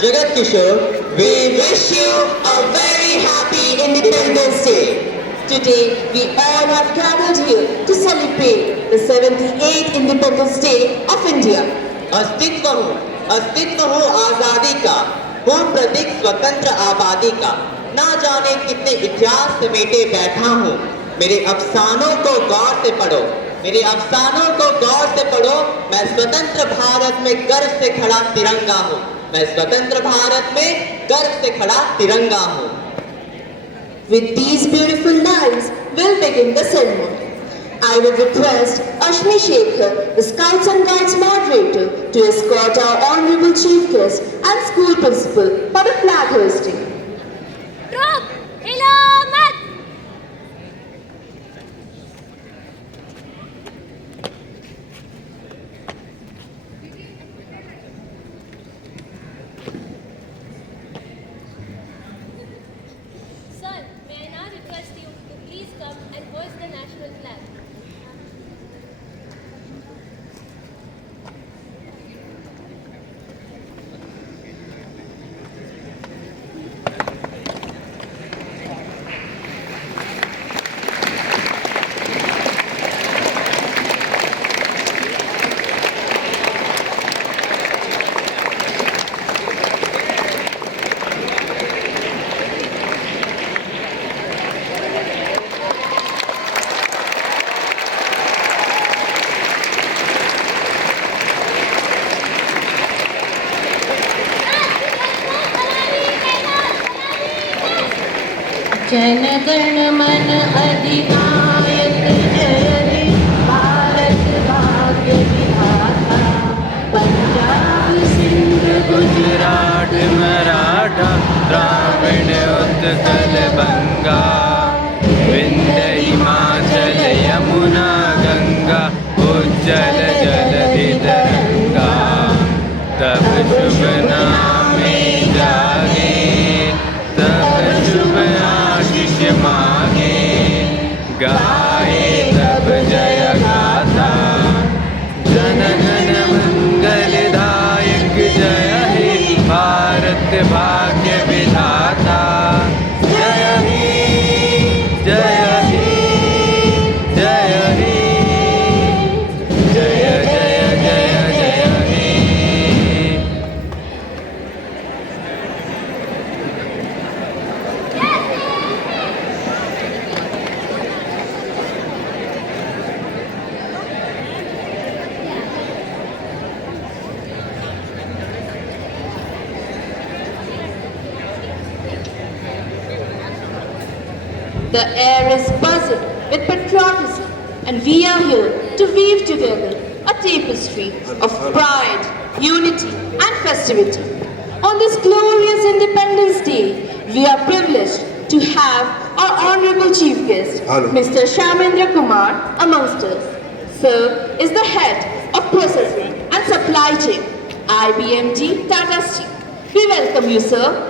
Jagat Kishore, we wish you a very happy Independence Day. Today, we all have gathered here to celebrate the 78th Independence Day of India. अस्तित्व हो आजादी का, हो प्रतीक स्वतंत्र आबादी का, ना जाने कितने इतिहास समेटे बैठा हूँ। मेरे अफसानों को गौर से पढ़ो, मेरे अफसानों को गौर से पढ़ो। मैं स्वतंत्र भारत में गर्व से खड़ा तिरंगा हूँ, मैं स्वतंत्र भारत में गर्व से खड़ा तिरंगा हूँ। With these beautiful lines, we'll begin the ceremony. I will request Ashmi Shekhar, the Scouts and Guides moderator, to escort our Honorable Chief Guest and School Principal for the flag hoisting. Drop! Hilamat! Sir, may I now request you to please come and hoist the national flag. Jana Gana मन अधिनायक जय हे भारत भाग्य विधाता पंजाब सिंध गुजरात मराठा द्राविड़ उत्कल बंगा विंध्य हिमाचल यमुना गंगा उज्जल जलधि तरंगा तब शुभ नामे जागे तब शुभ आशीष मांगे गाए तब जय गाथा जन गण मंगलदायक जय हे भारत भाग्य विधाता जय हे जय हे जय हे जय जय जय जय हे The air is buzzing with patriotism, and we are here to weave together a tapestry of pride, unity, and festivity. On this glorious Independence Day, we are privileged to have our Honorable Chief Guest, Mr. Shamendra Kumar, amongst us. Sir is the head of processing and supply chain, IBMG Tata Steel. We welcome you, sir.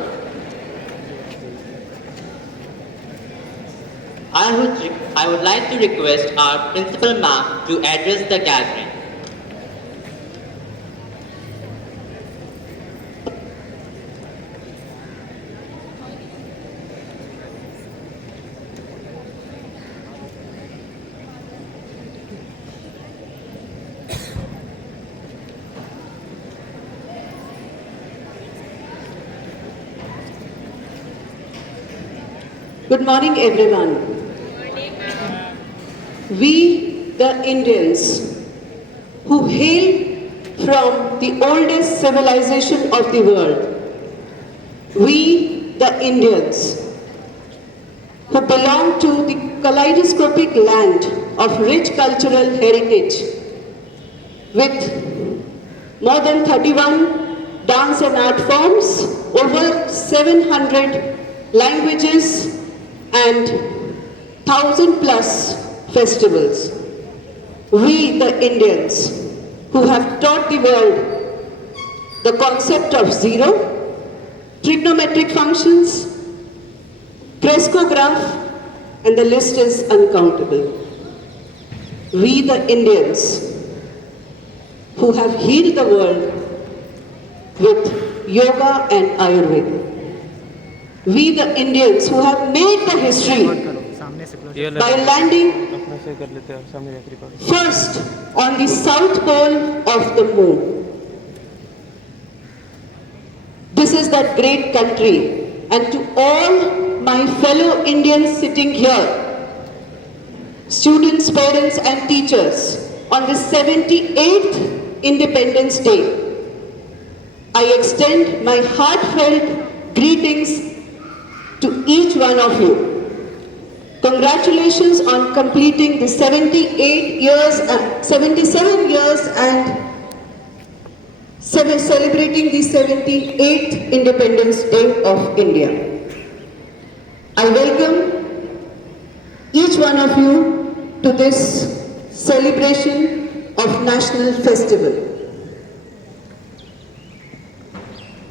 I would like to request our principal ma'am to address the gathering. Good morning, everyone. We, the Indians, who hail from the oldest civilization of the world, we, the Indians, who belong to the kaleidoscopic land of rich cultural heritage, with more than 31 dance and art forms, over 700 languages, and 1,000 plus festivals. We, the Indians, who have taught the world the concept of zero, trigonometric functions, frescograph, and the list is uncountable. We, the Indians, who have healed the world with yoga and Ayurveda. We the Indians who have made the history by landing first on the south pole of the moon. This is that great country, and to all my fellow Indians sitting here, students, parents and teachers, on the 78th Independence Day, I extend my heartfelt greetings to each one of you. Congratulations on completing the 77 years and celebrating the 78th Independence Day of India. I welcome each one of you to this celebration of national festival.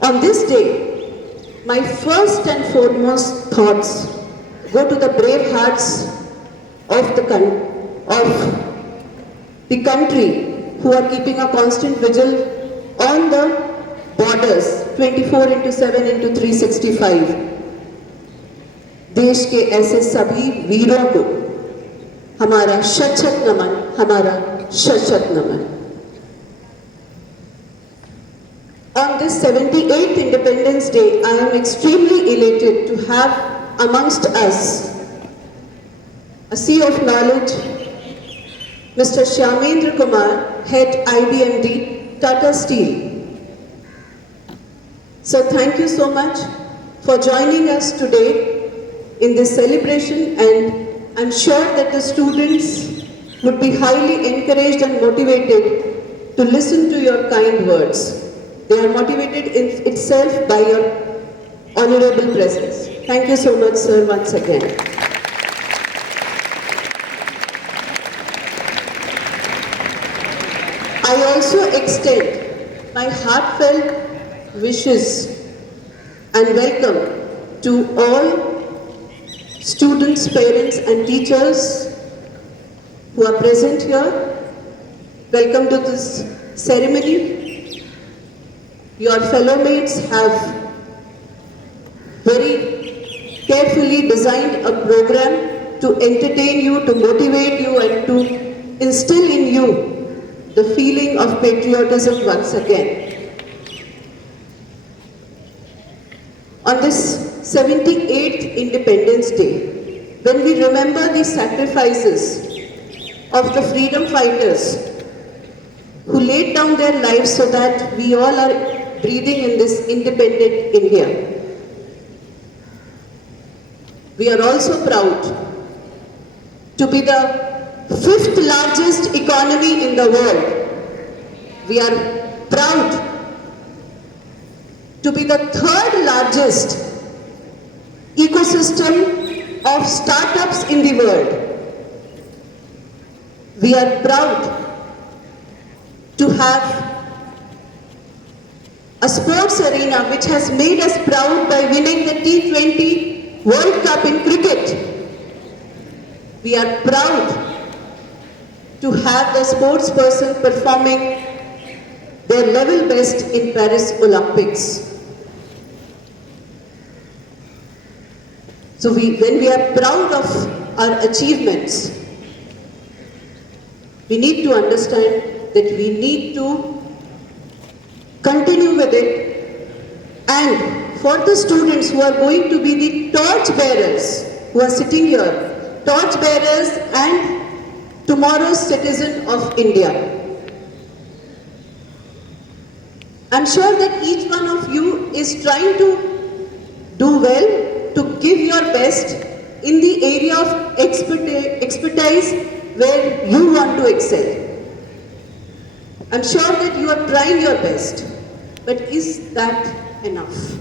On this day, my first and foremost thoughts go to the brave hearts of the country who are keeping a constant vigil on the borders 24/7 into 365. देश के ऐसे सभी वीरों को हमारा शत-शत नमन, हमारा शत-शत नमन. On this 78th Independence Day, I am extremely elated to have amongst us a sea of knowledge, Mr. Shyamendra Kumar, Head IBMD, Tata Steel. So thank you so much for joining us today in this celebration, and I'm sure that the students would be highly encouraged and motivated to listen to your kind words. They are motivated in itself by your honorable presence. Thank you so much, sir, once again. I also extend my heartfelt wishes and welcome to all students, parents and teachers who are present here. Welcome to this ceremony. Your fellow mates have very carefully designed a program to entertain you, to motivate you and to instill in you the feeling of patriotism once again. On this 78th Independence Day, when we remember the sacrifices of the freedom fighters who laid down their lives so that we all are breathing in this independent India, we are also proud to be the 5th largest economy in the world. We are proud to be the 3rd largest ecosystem of startups in the world. We are proud to have a sports arena which has made us proud by winning the T20 World Cup in cricket. We are proud to have the sports person performing their level best in Paris Olympics. So when we are proud of our achievements, we need to understand that we need to continue with it, and for the students who are going to be the torch bearers, who are sitting here, torch bearers and tomorrow's citizen of India. I'm sure that each one of you is trying to do well, to give your best in the area of expertise where you want to excel. I'm sure that you are trying your best, but is that enough?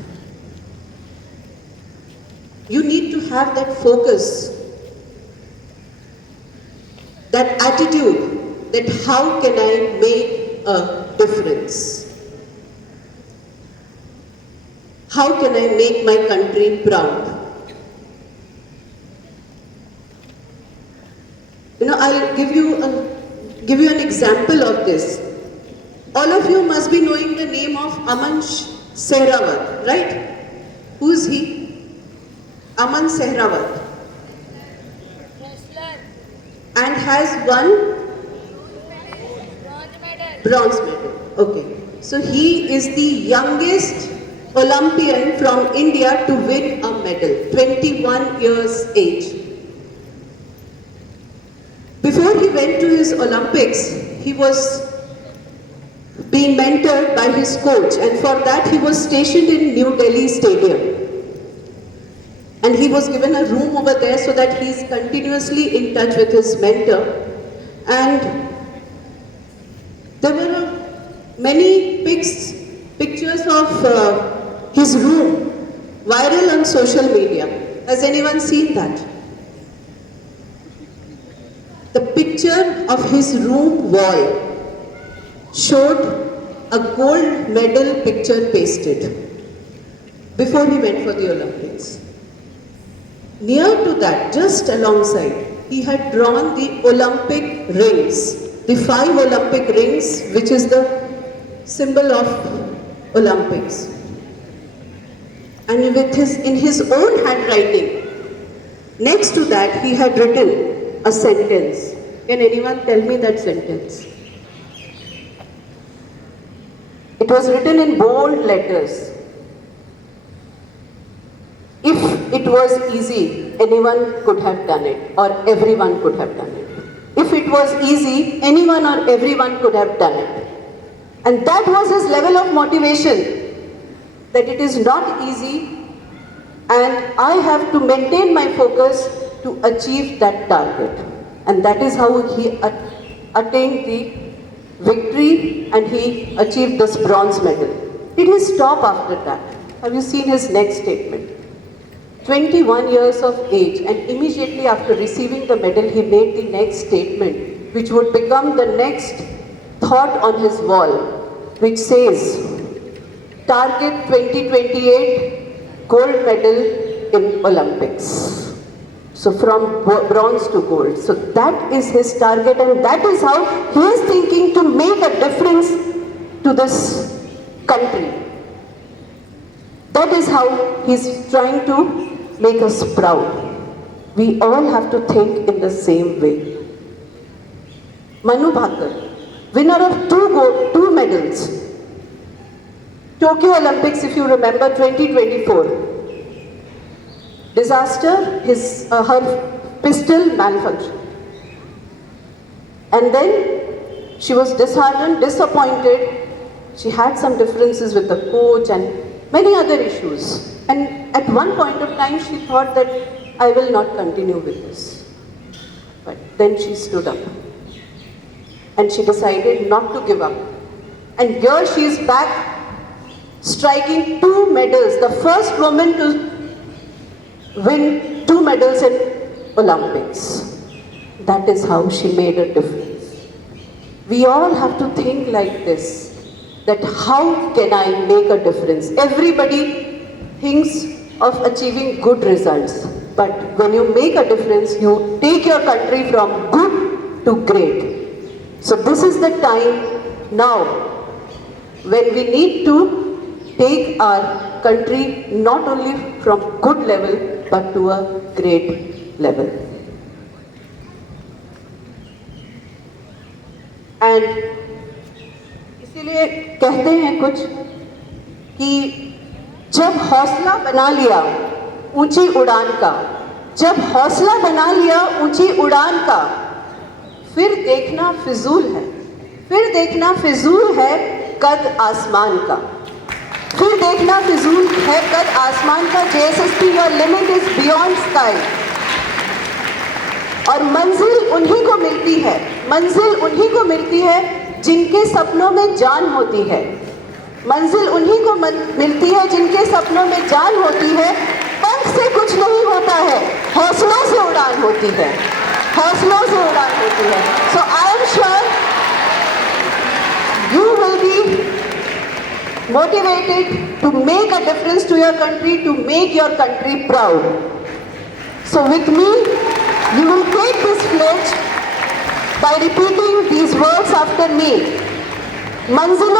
You need to have that focus, that attitude, that how can I make a difference? How can I make my country proud? I'll give you an example of this. All of you must be knowing the name of Aman Sehrawat, right? Who's he? Aman Sehrawat. Wrestler. And has won Bronze medal. bronze medal. Okay. So he is the youngest Olympian from India to win a medal, 21 years age. Before he went to his Olympics, he was being mentored by his coach, and for that he was stationed in New Delhi Stadium. And he was given a room over there so that he is continuously in touch with his mentor. And there were many pictures of his room viral on social media. Has anyone seen that? The picture of his room wall showed a gold medal picture pasted before he went for the Olympics. Near to that, just alongside, he had drawn the Olympic rings, the 5 Olympic rings, which is the symbol of Olympics. And in his own handwriting, next to that, he had written a sentence. Can anyone tell me that sentence? It was written in bold letters. If it was easy, anyone could have done it, or everyone could have done it. If it was easy, anyone or everyone could have done it. And that was his level of motivation, that it is not easy, and I have to maintain my focus to achieve that target. And that is how he attained the victory, and he achieved this bronze medal. Did he stop after that? Have you seen his next statement? 21 years of age, and immediately after receiving the medal, he made the next statement, which would become the next thought on his wall, which says, target 2028 gold medal in Olympics. So from bronze to gold. So that is his target, and that is how he is thinking to make a difference to this country. That is how he is trying to make us proud. We all have to think in the same way. Manu Bhaker, winner of two medals. Tokyo Olympics, if you remember, 2024. Disaster, her pistol malfunctioned. And then she was disheartened, disappointed. She had some differences with the coach and many other issues. And at one point of time, she thought that I will not continue with this. But then she stood up. And she decided not to give up. And here she is back, striking 2 medals. The first woman to win 2 medals in Olympics. That is how she made a difference. We all have to think like this, that how can I make a difference? Everybody thinks of achieving good results, but when you make a difference, you take your country from good to great. So this is the time now when we need to take our country not only from good level but to a great level. And इसीलिए कहते हैं कुछ कि जब हौसला बना लिया ऊंची उड़ान का, जब हौसला बना लिया ऊंची उड़ान का, फिर देखना फिजूल है, फिर देखना फिजूल है कद आसमान का, फिर देखना फिजूल है कद आसमान का। JSSP, your limit is beyond sky. और मंजिल उन्हीं को मिलती है, मंजिल उन्हीं को मिलती है जिनके सपनों में जान होती है, मंजिल उन्हीं को मिलती है जिनके सपनों में जान होती है। पंख से कुछ नहीं होता है, हौसलों से उड़ान होती है, हौसलों से उड़ान होती है। So I am sure you will be motivated to make a difference to your country, to make your country proud. So with me, you will take this pledge by repeating these words after me. मंजिल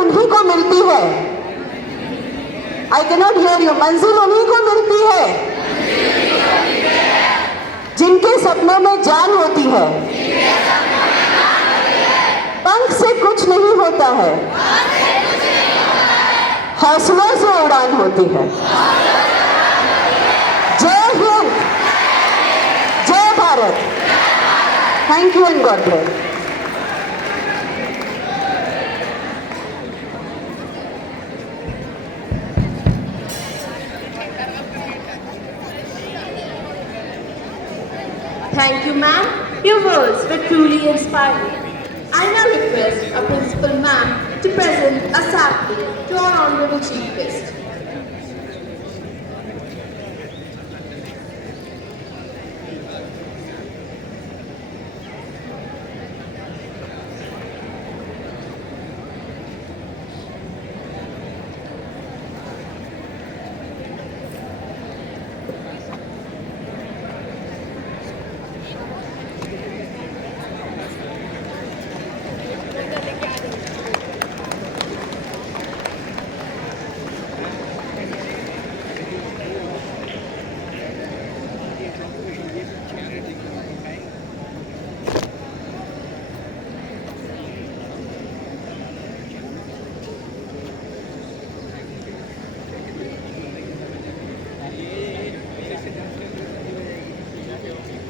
उन्हीं को मिलती है। I cannot here you. मंजिल उन्हीं को मिलती है जिनके सपनों में जान होती है। पंख से कुछ नहीं होता है, हौसलों से उड़ान होती है। जय हिंद, जय Bharat. Thank you and God bless. Thank you, ma'am. Your words were truly inspiring. I now request our principal ma'am to present a sapling to our honorable chief guest.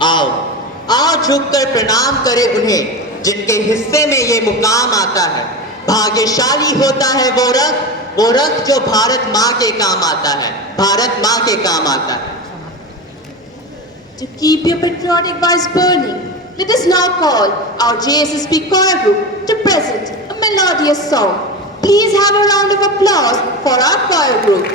आओ आओ झुककर प्रणाम करें उन्हें जिनके हिस्से में ये मुकाम आता है। भाग्यशाली होता है वो रथ जो भारत माँ के काम आता है, भारत माँ के काम आता है। To keep your patriotic voice burning, let us now call our JSSP choir group to present a melodious song. Please have a round of applause for our choir group.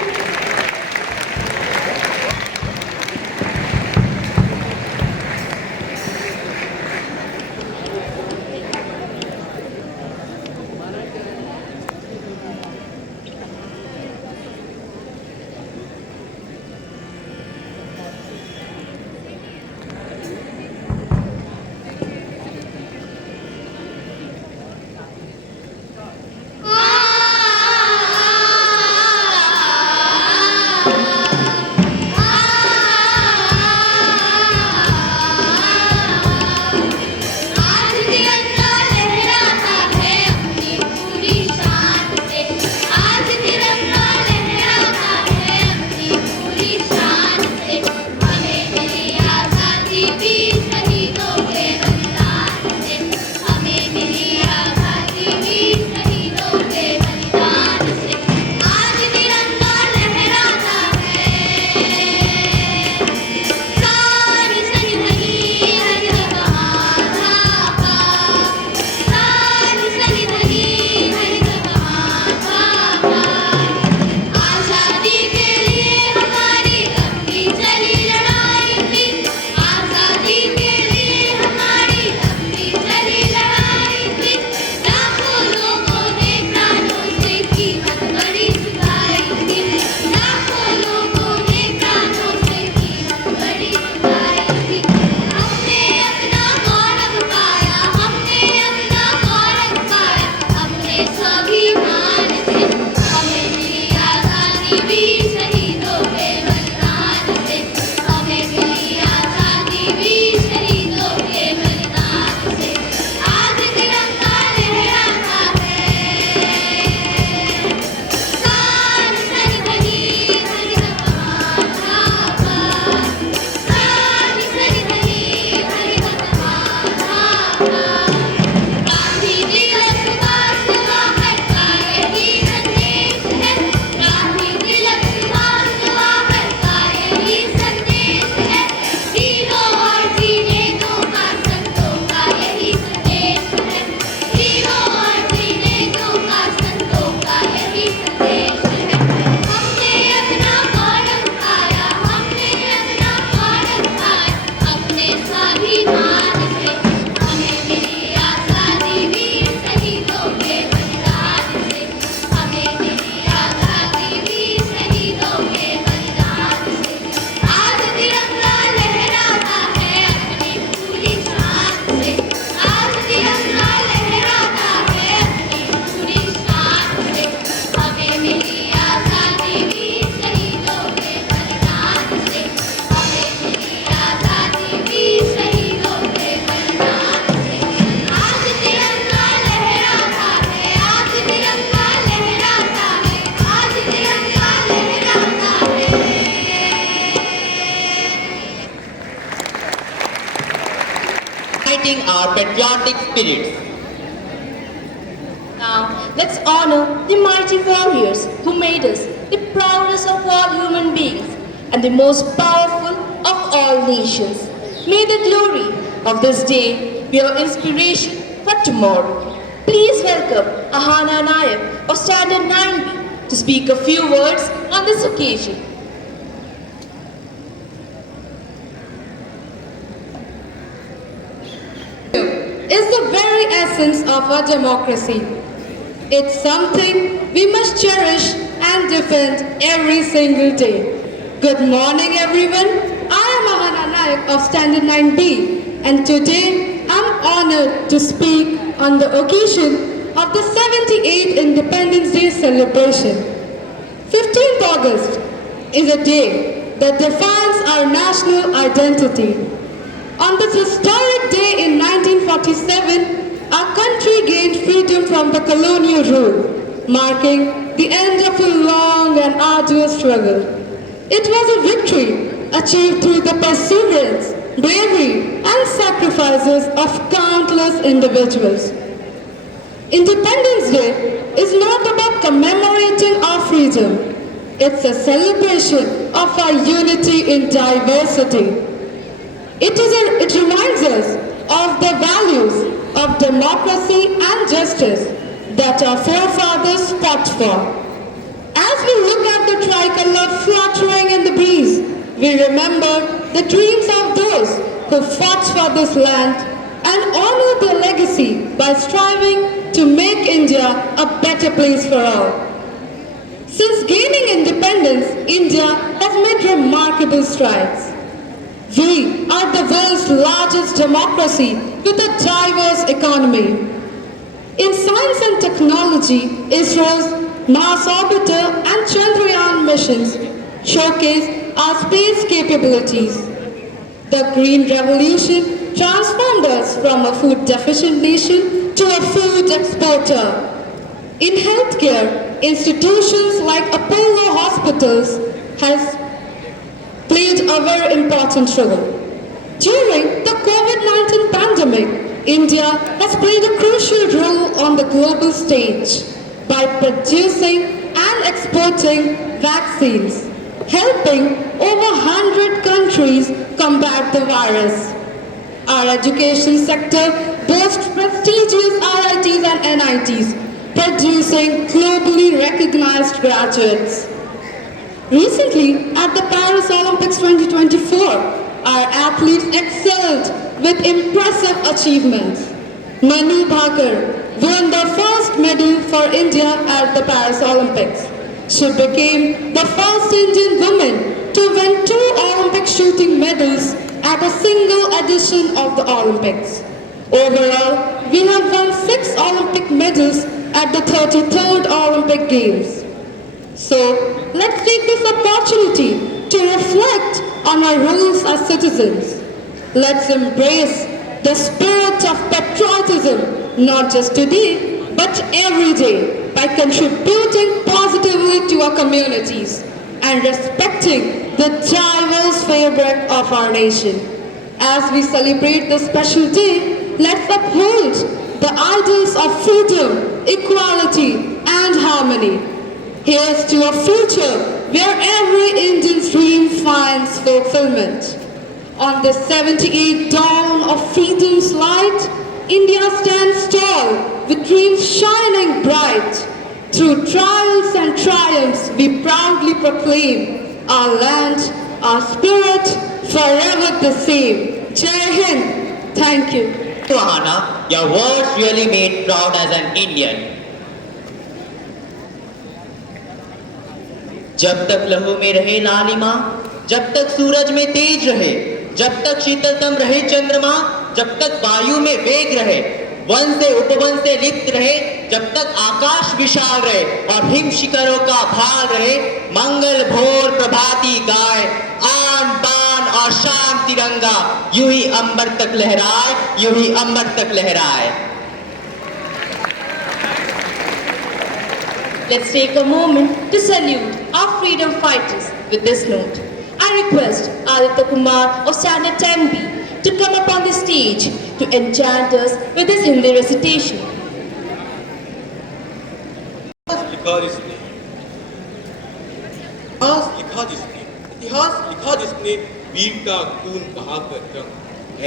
igniting our patriotic spirits. Now, let's honor the mighty warriors who made us the proudest of all human beings and the most powerful of all nations. May the glory of this day be our inspiration for tomorrow. Please welcome Ahana Nayak of Standard 9B to speak a few words on this occasion. Is the very essence of our democracy. It's something we must cherish and defend every single day. Good morning, everyone. I am Ahana Nayak of Standard 9B, and today I'm honored to speak on the occasion of the 78th Independence Day celebration. 15th August is a day that defines our national identity. On this historic day in 1947, our country gained freedom from the colonial rule, marking the end of a long and arduous struggle. It was a victory achieved through the perseverance, bravery, and sacrifices of countless individuals. Independence Day is not about commemorating our freedom. It's a celebration of our unity in diversity. It reminds us of the values of democracy and justice that our forefathers fought for. As we look at the tricolor fluttering in the breeze, we remember the dreams of those who fought for this land and honor their legacy by striving to make India a better place for all. Since gaining independence, India has made remarkable strides. We are the world's largest democracy with a diverse economy. In science and technology, ISRO's Mars Orbiter and Chandrayaan missions showcase our space capabilities. The Green Revolution transformed us from a food deficient nation to a food exporter. In healthcare, institutions like Apollo Hospitals has played a very important role. During the COVID-19 pandemic, India has played a crucial role on the global stage by producing and exporting vaccines, helping over 100 countries combat the virus. Our education sector boasts prestigious RITs and NITs, producing globally recognized graduates. Recently, at the Paris Olympics 2024, our athletes excelled with impressive achievements. Manu Bhaker won the first medal for India at the Paris Olympics. She became the first Indian woman to win 2 Olympic shooting medals at a single edition of the Olympics. Overall, we have won 6 Olympic medals at the 33rd Olympic Games. So, let's take this opportunity to reflect on our roles as citizens. Let's embrace the spirit of patriotism, not just today, but every day, by contributing positively to our communities and respecting the diverse fabric of our nation. As we celebrate this special day, let's uphold the ideals of freedom, equality, and harmony. Here's to a future where every Indian's dream finds fulfillment. On the 78th dawn of freedom's light, India stands tall with dreams shining bright. Through trials and triumphs, we proudly proclaim our land, our spirit, forever the same. Jai Hind. Thank you. Ahana, your words really made proud as an Indian. जब तक लहू में रहे लालिमा, जब तक सूरज में तेज रहे, जब तक शीतलतम रहे चंद्रमा, जब तक वायु में वेग रहे, वन से उपवन से लिप्त रहे, जब तक आकाश विशाल रहे और हिम शिखरों का भाल रहे, मंगल भोर प्रभाती गाय, आन बान और शान तिरंगा, यूं ही अंबर तक लहराए, यूं ही अंबर तक लहराए. Let's take a moment to salute our freedom fighters with this note. I request Aditya Kumar of Standard 10B to come upon the stage to enchant us with his Hindi recitation. लिखा जिसने इतिहास लिखा जिसने वीर का खून बहाकर रंग,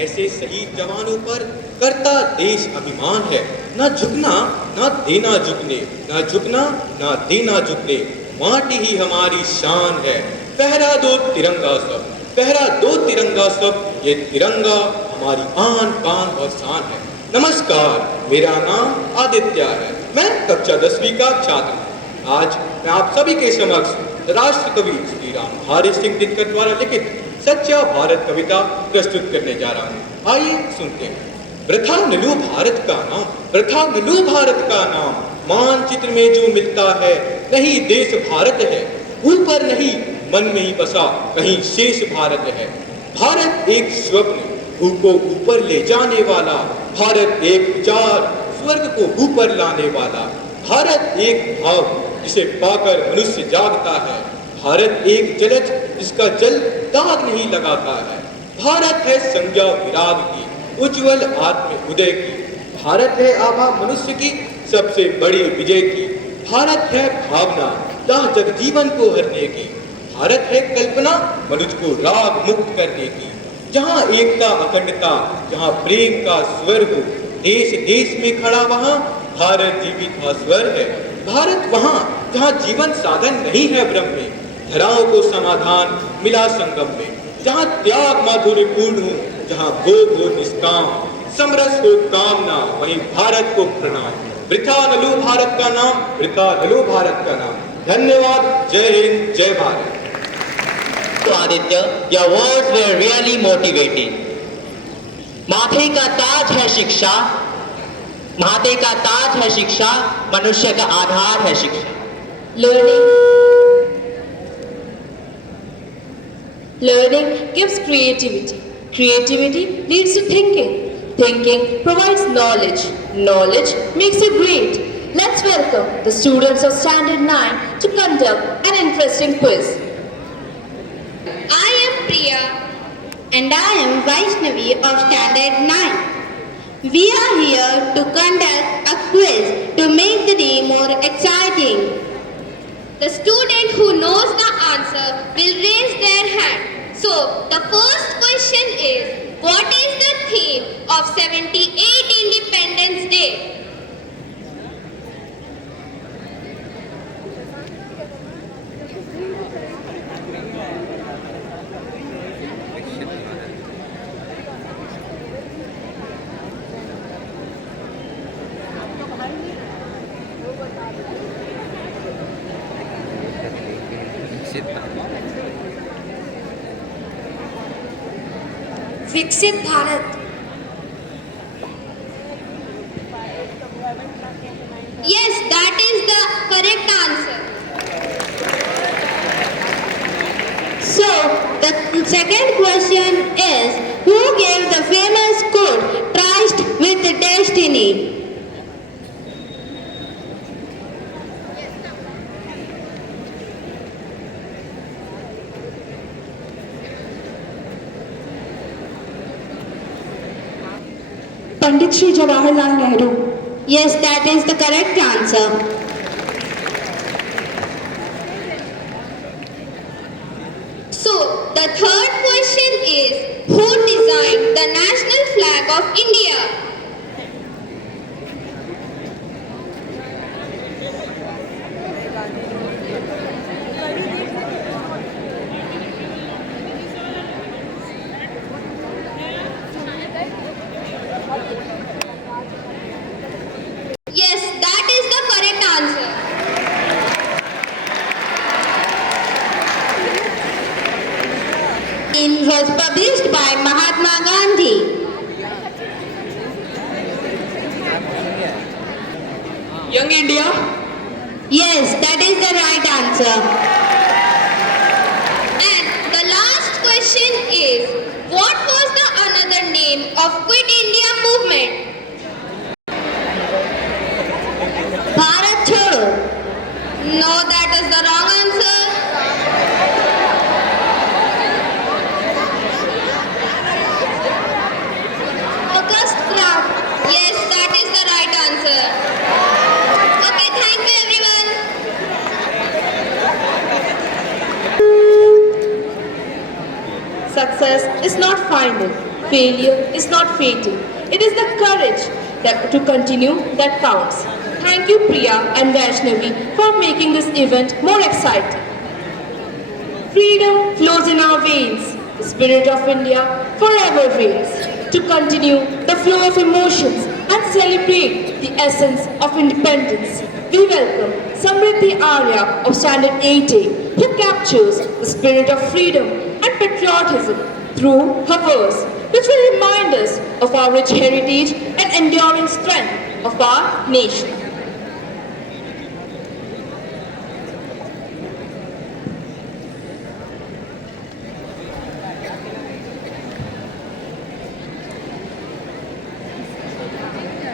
ऐसे शहीद जवानों पर करता देश अभिमान है। ना झुकना ना देना झुकने, ना झुकना ना देना झुकने, माटी ही हमारी शान है। पहरा दो तिरंगा सब, पहरा दो तिरंगा सब, ये तिरंगा हमारी आन बान और शान है। नमस्कार, मेरा नाम आदित्य है, मैं कक्षा 10वीं का छात्र हूँ। आज मैं आप सभी के समक्ष राष्ट्र कवि श्री राम धारी सिंह दिनकर द्वारा लिखित सच्चा भारत कविता प्रस्तुत करने जा रहा हूँ। आइए सुनते हैं। वृथा मिलू भारत का नाम, वृथा मिलू भारत का नाम, मानचित्र में जो मिलता है नहीं देश भारत है। ऊपर नहीं मन में ही बसा कहीं शेष भारत है। भारत एक स्वप्न भू को ऊपर ले जाने वाला, भारत एक विचार स्वर्ग को ऊपर लाने वाला, भारत एक भाव जिसे पाकर मनुष्य जागता है, भारत एक जलज जिसका जल दाग नहीं लगाता है, भारत है संज्ञा विराग की उज्जवल आत्म उदय की, भारत है आभा मनुष्य की सबसे बड़ी विजय की, भारत है भावना दाह जगजीवन को हरने की, भारत है कल्पना मनुष्य को राग मुक्त करने की। जहाँ एकता अखंडता, जहाँ प्रेम का स्वर हो, देश देश में खड़ा वहाँ भारत जीवित का स्वर है। भारत वहाँ जहाँ जीवन साधन नहीं है ब्रह्म में, धराओं को समाधान मिला संगम में, जहाँ त्याग माधुर्य पूर्ण हो, जहाँ भोग हो निष्काम, समरस हो कामना, वहीं भारत को प्रणाम। वृथा न लो भारत का नाम, वृथा न लो भारत का नाम। धन्यवाद। जय हिंद, जय भारत। तो Aditya, your words were really motivating. माथे का ताज है शिक्षा, माथे का ताज है शिक्षा, मनुष्य का आधार है शिक्षा। Learning gives creativity. Creativity leads to thinking. Thinking provides knowledge. Knowledge makes you great. Let's welcome the students of Standard 9 to conduct an interesting quiz. I am Priya. And I am Vaishnavi of Standard 9. We are here to conduct a quiz to make the day more exciting. The student who knows the answer will raise their hand. So, the first question is, what is the theme of 78 Independence Day? विकसित Bharat. Yes, that is the correct answer. So, the second question is, who gave the famous quote, "Trust with destiny"? Pandit Shri Jawaharlal Nehru. Yes, that is the correct answer. So, the third question is, who designed the national flag of India? Yes, that is the correct answer. It was published by Mahatma Gandhi. Young India. Yes, that is the right answer. And the last question is, what was the another name of Quit India movement? Bharat Chhodo. No, that is the wrong answer. final. Failure is not fatal. It is the courage to continue that counts. Thank you, Priya and Vaishnavi, for making this event more exciting. Freedom flows in our veins. The spirit of India forever reigns. To continue the flow of emotions and celebrate the essence of independence, we welcome Samriddhi Arya of Standard 8A, who captures the spirit of freedom and patriotism through her verse, which will remind us of our rich heritage and enduring strength of our nation.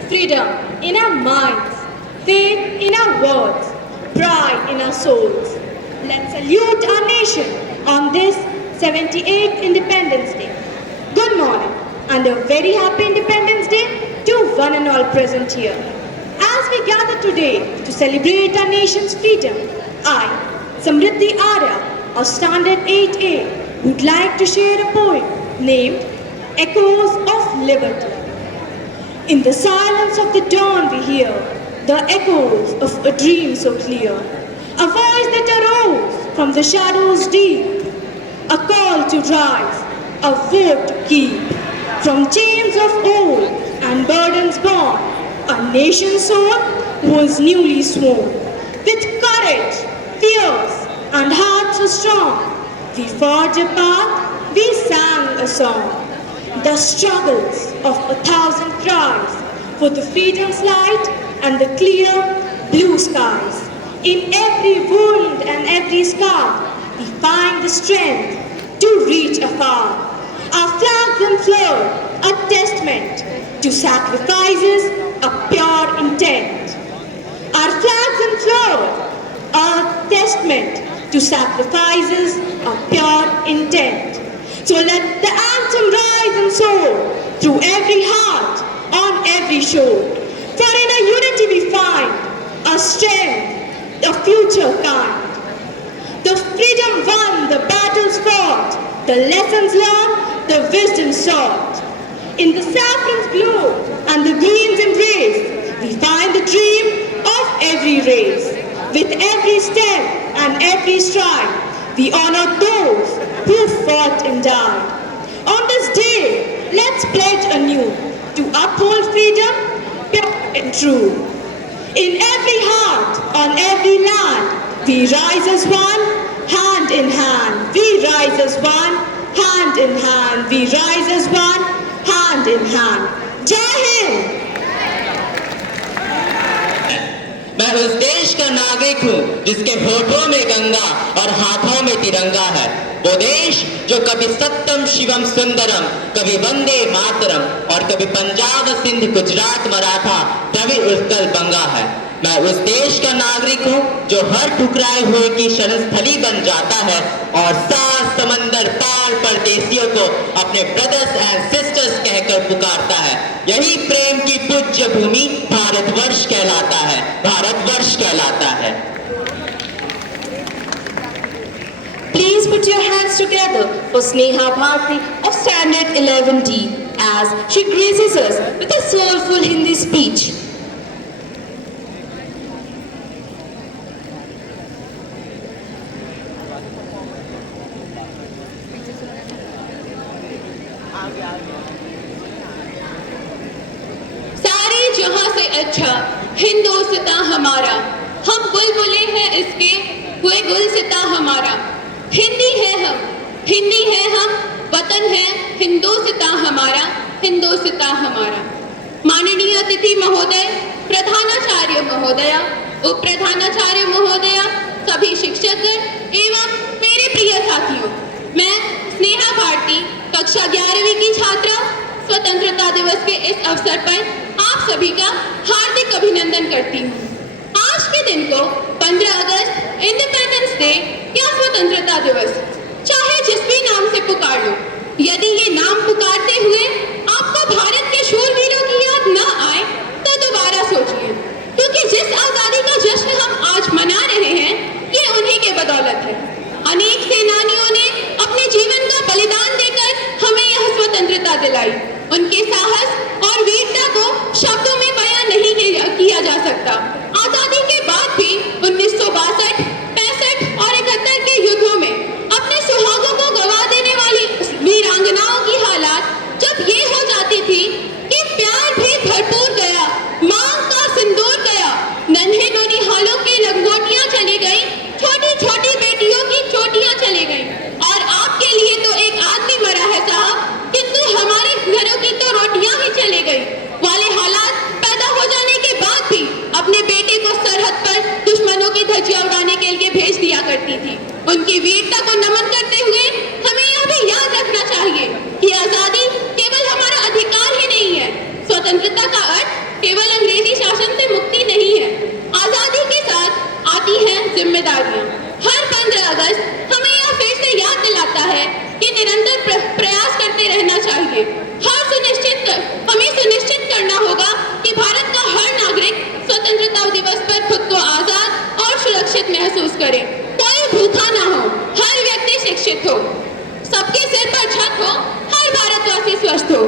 Freedom in our minds, faith in our words, pride in our souls. Let's salute our nation on this 78th Independence Day. Good morning and a very happy Independence Day to one and all present here. As we gather today to celebrate our nation's freedom, I, Samriddhi Arya of Standard 8A, would like to share a poem named Echoes of Liberty. In the silence of the dawn we hear the echoes of a dream so clear, a voice that arose from the shadows deep, a call to rise, a vote to keep. From chains of old and burdens born, a nation's soul was newly sworn. With courage, fears, and hearts so strong, we forged a path, we sang a song. The struggles of 1,000 cries for the freedom's light and the clear blue skies. In every wound and every scar, we find the strength to reach afar. Our flags unfurled, a testament to sacrifices, a pure intent. Our flags unfurled, a testament to sacrifices, a pure intent. So let the anthem rise and soar through every heart, on every shore. For in our unity we find a strength, a future kind. The freedom won, the battles fought, the lessons learned, the wisdom sought. In the saffron's glow and the green's embrace, we find the dream of every race. With every step and every stride, we honor those who fought and died. On this day, let's pledge anew to uphold freedom, pure and true. In every heart, on every land, we rise as one, hand in hand. We rise as one, hand in hand. We rise as one, hand in hand. Jai Hind! मैं उस देश का नागरिक हूँ जिसके होठों में गंगा और हाथों में तिरंगा है। वो देश जो कभी सत्यम शिवम सुंदरम, कभी वंदे मातरम और कभी पंजाब सिंध गुजरात मराठा द्रविड़ उत्कल बंगा है। मैं उस देश का नागरिक हूँ जो हर ठुकराए हुए की शरणस्थली बन जाता है और सात समंदर पार परदेसियों को अपने ब्रदर्स एंड सिस्टर्स कहकर पुकारता है। यही प्रेम की पूज्य भूमि भारतवर्ष कहलाता है, भारतवर्ष कहलाता है। Please put your hands together for Sneha Bharti of Standard 11D as she graces us with a soulful Hindi speech. सारे जहां से अच्छा हिंदोस्तां हमारा, हम बुलबुले हैं इसके, कोई गुलसिता हमारा। हिंदी है हम, हिंदी है हम, वतन है हिंदोस्तां हमारा, हिंदोस्तां हमारा। माननीय अतिथि महोदय, प्रधानाचार्य महोदया, उप प्रधानाचार्य महोदया, सभी शिक्षकगण एवं मेरे प्रिय साथियों, मैं स्नेहा भारती कक्षा 11वीं की छात्रा स्वतंत्रता दिवस के इस अवसर पर आप सभी का हार्दिक अभिनंदन करती हूँ। आज के दिन को 15 अगस्त इंडिपेंडेंस डे या स्वतंत्रता दिवस, चाहे जिस भी नाम से पुकार लो, यदि ये नाम पुकारते हुए आपको भारत के शूरवीरों की याद न आए तो दोबारा सोचिए, क्योंकि जिस आजादी का जश्न हम आज मना रहे हैं ये उन्हीं के बदौलत है। अनेक सेनानियों ने अपने जीवन का बलिदान देकर हमें यह स्वतंत्रता स्वतंत्रता दिलाई। उनके साहस और वीरता को शब्दों में बयां नहीं किया जा सकता। आजादी के बाद भी 1962, 65 और 71 के युद्धों में अपने सुहागों को गवा देने वाली वीरांगनाओं की हालात जब ये हो जाती थी कि प्यार भी भरपूर गया, मांग का सिंदूर गया, नन्हे नौनिहालों की लंगोटियां चली गई, छोटी छोटी बेटियों की चोटियां चली गई, और आपके लिए तो एक आदमी मरा है साहब, किंतु हमारे घरों की तो रोटियां ही चली गई वाले हालात पैदा हो जाने के बाद भी अपने बेटे को सरहद पर दुश्मनों की धज्जियां उड़ाने के लिए भेज दिया करती थी। उनकी वीरता को नमन करते हुए हमें यह भी याद रखना चाहिए कि आजादी केवल हमारा अधिकार ही नहीं है, स्वतंत्रता का अर्थ केवल अंग्रेजी शासन से मुक्ति नहीं है। आजादी के साथ आती हैं जिम्मेदारियां। हर 15 अगस्त हमें यह फिर से याद दिलाता है कि निरंतर प्रयास करते रहना चाहिए। हमें सुनिश्चित करना होगा कि भारत का हर नागरिक स्वतंत्रता दिवस पर खुद को आजाद और सुरक्षित महसूस करे। कोई भूखा ना हो, हर व्यक्ति शिक्षित हो, सबके सिर पर छत हो, हर भारतवासी स्वस्थ हो।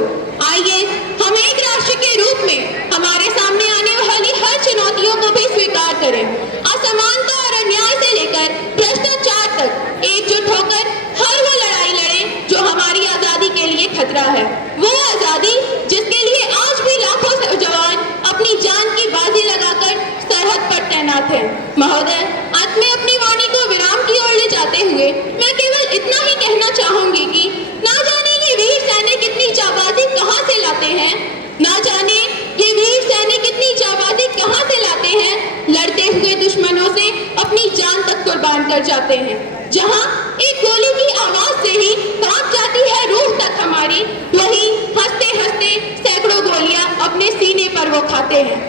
आइए हम एक राष्ट्र के रूप में हमारे सामने आने वाली हर चुनौतियों को भी स्वीकार करें। असमानता और अन्याय से लेकर भ्रष्टाचार तक एकजुट होकर हर वो लड़ाई लड़ें जो हमारी आजादी के लिए खतरा है। वो आजादी जिसके लिए आज भी लाखों जवान अपनी जान की बाजी लगाकर सरहद पर तैनात हैं। महोदय, अंत में अपनी वाणी को विराम की ओर ले जाते हुए मैं केवल इतना ही कहना चाहूंगी कि ना जाने ये वीर सैनिक इतनी जाबाजी कहां से लाते हैं, ना जाने ये वीर सैनिक इतनी जाबाजी कहां से लाते हैं, लड़ते हुए दुश्मनों से अपनी जान तक कुर्बान कर जाते हैं। जहां एक गोली की आवाज से ही कांप जाती है रूह तक हमारी, वहीं हंसते हंसते सैकड़ों गोलियां अपने सीने पर वो खाते हैं।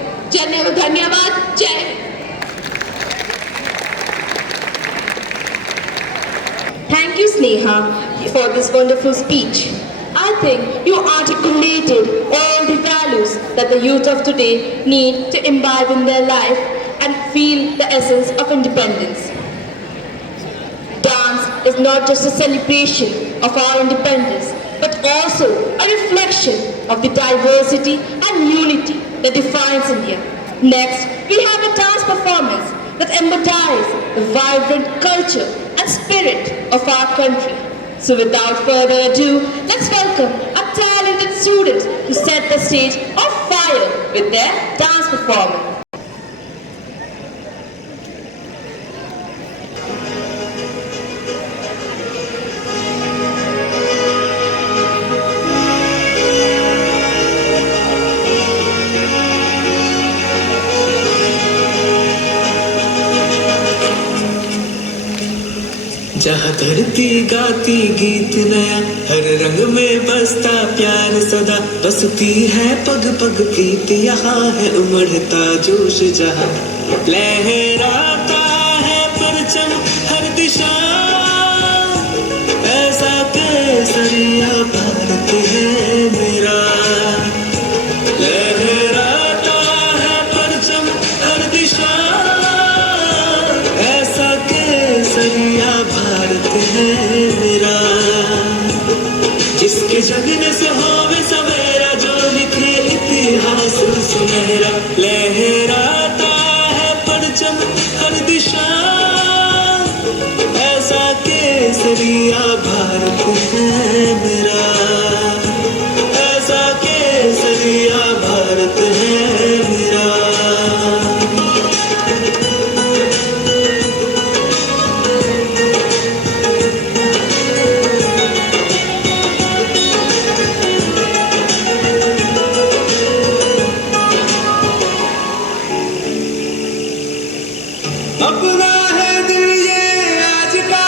धन्यवाद। जय Hind. Thank you, Sneha, for this wonderful speech. I think you articulated all the values that the youth of today need to imbibe in their life and feel the essence of independence. Dance is not just a celebration of our independence, but also a reflection of the diversity and unity that defines India. Next, we have a dance performance that embodies the vibrant culture and spirit of our country. So without further ado, let's welcome our talented students to set the stage on fire with their dance performance. जहाँ धरती गाती गीत नया, हर रंग में बसता प्यार सदा, बसती है पग पग प्रीत, यहाँ है उमड़ता जोश जहाँ, लहराता है परचम हर दिशा, ऐसा केसरिया भारत है मेरा। लहराता है परचम हर दिशा, ऐसा केसरिया भारत है मेरा। जिसके जगने से होवे सवेरा, जो लिखे इतिहास सुनहरा, लहराता है परचम हर दिशा, ऐसा केसरिया भारत है मेरा, ऐसा केसरिया भारत है मेरा। अपना 'अपना है दिल ये आज का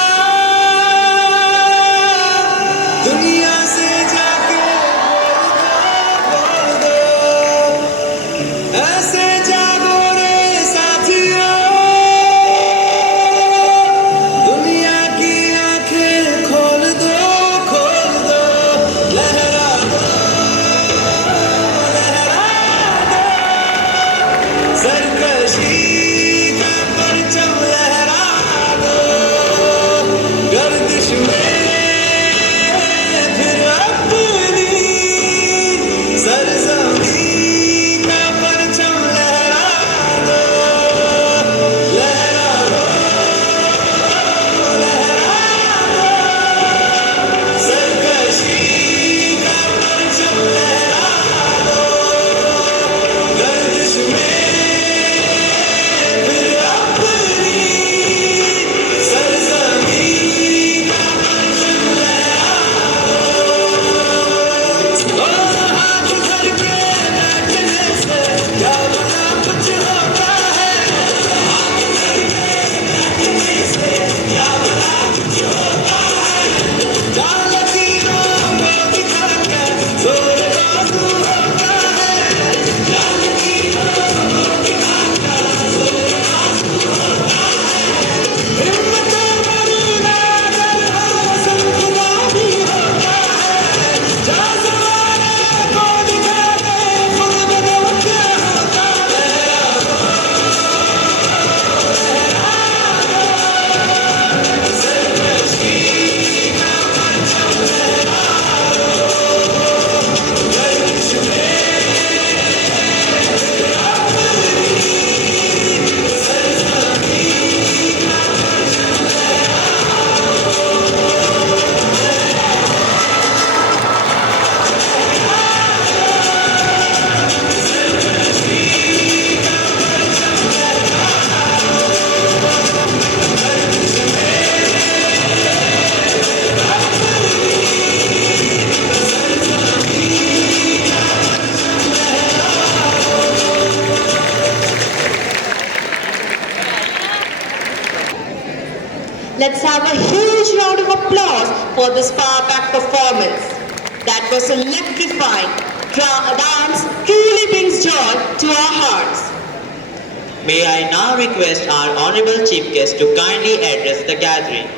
have a huge round of applause for this power pack performance. That was electrifying. Dance truly brings joy to our hearts. May I now request our Honorable Chief Guest to kindly address the gathering.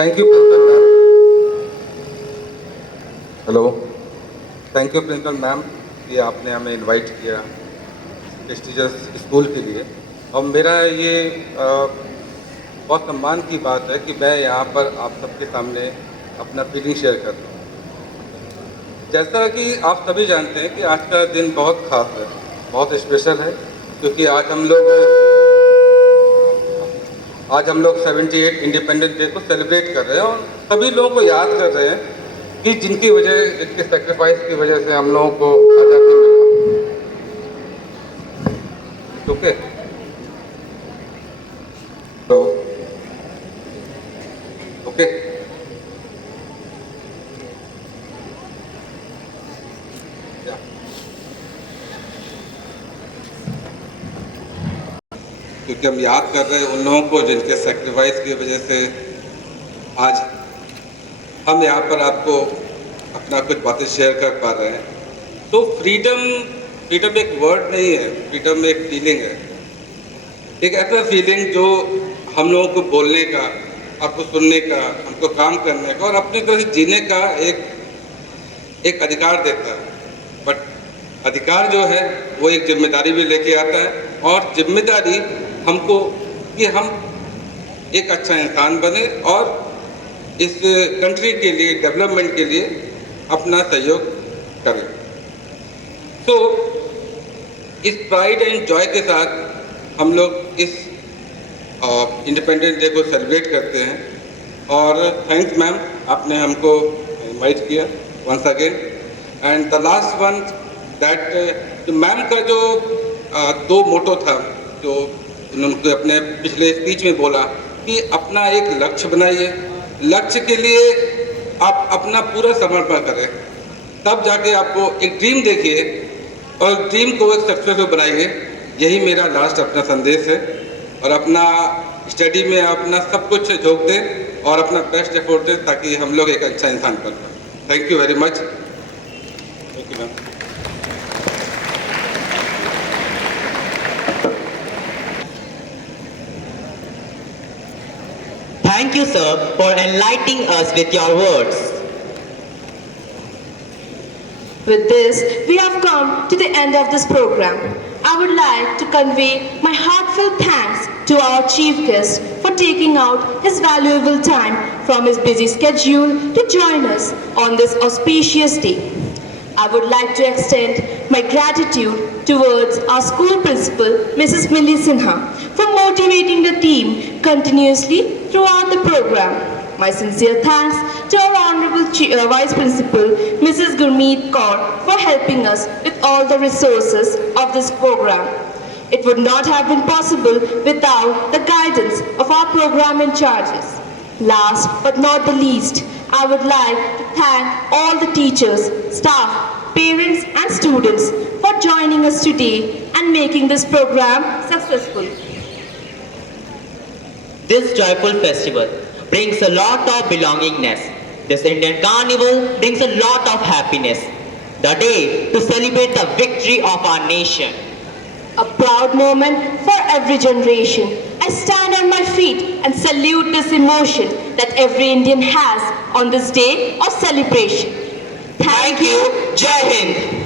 Thank you, Principal Ma'am. Hello, thank you principal ma'am कि आपने हमें invite किया prestigious school के लिए। और मेरा ये बहुत सम्मान की बात है कि मैं यहाँ पर आप सबके सामने अपना फीलिंग शेयर कर रहा हूँ। जैसा कि आप सभी जानते हैं कि आज का दिन बहुत ख़ास है, बहुत स्पेशल है, क्योंकि आज हम लोग 78 इंडिपेंडेंस डे को सेलिब्रेट कर रहे हैं और सभी लोगों को याद कर रहे हैं कि जिनकी वजह, इनके सेक्रीफाइस की वजह से हम लोगों को आज़ादी मिला। ओके, तो ओके, क्योंकि हम याद कर रहे हैं उन लोगों को जिनके सेक्रीफाइस की वजह से आज हम यहाँ पर आपको अपना कुछ बातें शेयर कर पा रहे हैं। तो फ्रीडम एक वर्ड नहीं है, फ्रीडम एक फीलिंग है, एक ऐसा फीलिंग जो हम लोगों को बोलने का, आपको सुनने का, हमको काम करने का और अपनी तरह से जीने का एक अधिकार देता है। बट अधिकार जो है वो एक जिम्मेदारी भी लेके आता है, और जिम्मेदारी हमको कि हम एक अच्छा इंसान बने और इस कंट्री के लिए, डेवलपमेंट के लिए अपना सहयोग करें। तो इस प्राइड एंड जॉय के साथ हम लोग इस इंडिपेंडेंस डे को सेलिब्रेट करते हैं। और थैंक्स मैम, आपने हमको इनवाइट किया once again. And the last one that ma'am का जो 2 मोटो था, जो उन्होंने अपने पिछले स्पीच में बोला कि अपना एक लक्ष्य बनाइए, लक्ष्य के लिए आप अपना पूरा समर्पण करें, तब जाके आपको एक ड्रीम देखिए और ड्रीम को एक सक्सेसफुल बनाइए। यही मेरा लास्ट अपना संदेश है। और अपना स्टडी में अपना सब कुछ झोंक दें और अपना बेस्ट एफर्ट दें ताकि हम लोग एक अच्छा इंसान बन पाएं। Thank you very much. Thank you ma'am. Thank you, sir, for enlightening us with your words. With this, we have come to the end of this program. I would like to convey my heartfelt thanks to our chief guest for taking out his valuable time from his busy schedule to join us on this auspicious day. I would like to extend my gratitude towards our school principal, Mrs. Millie Sinha, for motivating the team continuously throughout the program. My sincere thanks to our Honorable Vice Principal, Mrs. Gurmeet Kaur, for helping us with all the resources of this program. It would not have been possible without the guidance of our program in charges. Last but not the least, I would like to thank all the teachers, staff, parents and students for joining us today and making this program successful. This joyful festival brings a lot of belongingness. This Indian carnival brings a lot of happiness. The day to celebrate the victory of our nation. A proud moment for every generation. I stand on my feet and salute this emotion that every Indian has on this day of celebration. Thank you. Jai Hind.